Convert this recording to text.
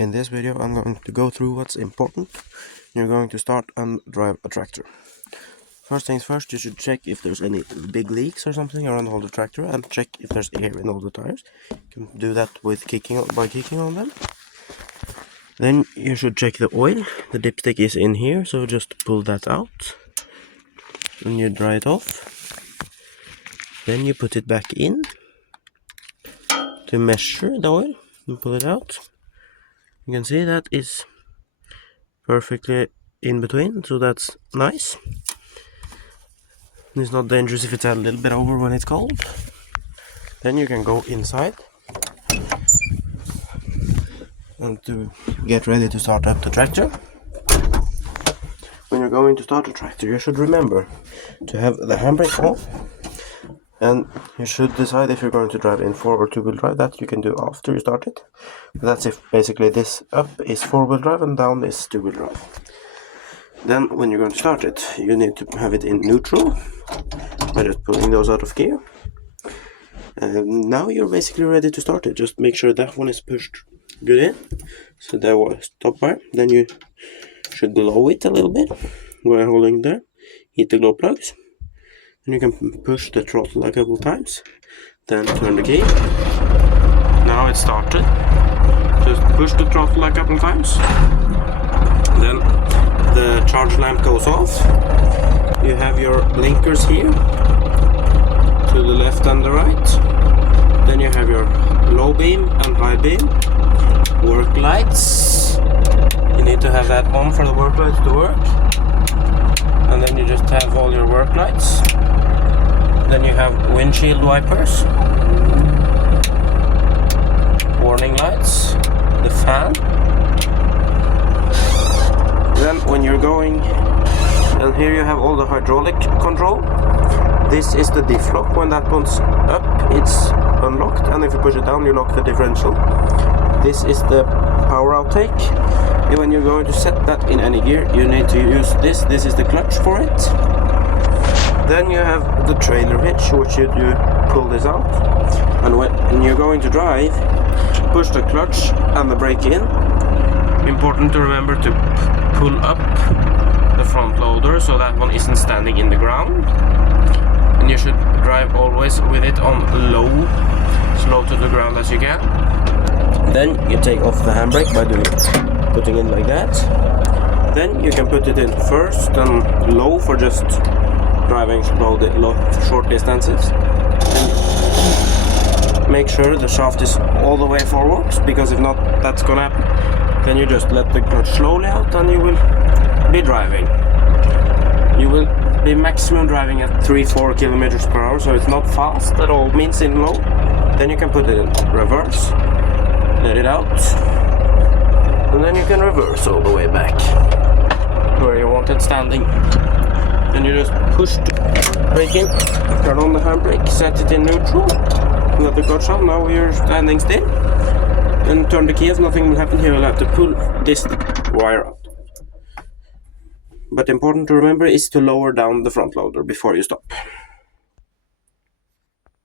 In this video I'm going to go through what's important. You're going to start and drive a tractor. First things first, you should check if there's any big leaks or something around all the tractor and check if there's air in all the tires. You can do that with by kicking on them. Then you should check the oil. The dipstick is in here, so just pull that out. Then you dry it off. Then you put it back in to measure the oil and pull it out. You can see that is perfectly in between, so that's nice. It's not dangerous if it's a little bit over when it's cold. Then you can go inside and to get ready to start up the tractor. When you're going to start a tractor, you should remember to have the handbrake on, and you should decide if you're going to drive in 4- or 2-wheel drive. That you can do after you start it. But that's if basically this up is 4-wheel drive and down is 2-wheel drive. Then when you're going to start it, you need to have it in neutral by just pulling those out of gear. Now you're basically ready to start it. Just make sure that one is pushed good in. So that was top bar. Then you should glow it a little bit while holding there. Hit the glow plugs. And you can push the throttle a couple times. Then turn the key. Now it's started. Just push the throttle a couple times. Then the charge lamp goes off. You have your blinkers here to the left and the right. Then you have your low beam and high beam. Work lights. You need to have that on for the work lights to work. And then you just have all your work lights. Then you have windshield wipers, warning lights, the fan. Then when you're going, and here you have all the hydraulic control. This is the diff lock. When that one's up, it's unlocked, and if you push it down, you lock the differential. This is the power outtake. And when you're going to set that in any gear, you need to use this. This is the clutch for it. Then you have the trailer hitch, which you pull this out. And when you're going to drive, push the clutch and the brake in. Important to remember to pull up the front loader so that one isn't standing in the ground. And you should drive always with it on low, slow to the ground as you can. Then you take off the handbrake by putting it like that. Then you can put it in first and low for just driving short distances. And make sure the shaft is all the way forwards, because if not, that's gonna happen. Then you just let the clutch slowly out and you will be driving. You will be maximum driving at 3-4 kilometers per hour, so it's not fast at all, means in low. Then you can put it in reverse, let it out, and then you can reverse all the way back where you want it standing. Then you just push the brake in, turn on the handbrake, set it in neutral, let the clutch out. Now you're standing still. Then turn the key, as nothing will happen here. You'll have to pull this wire out. But important to remember is to lower down the front loader before you stop.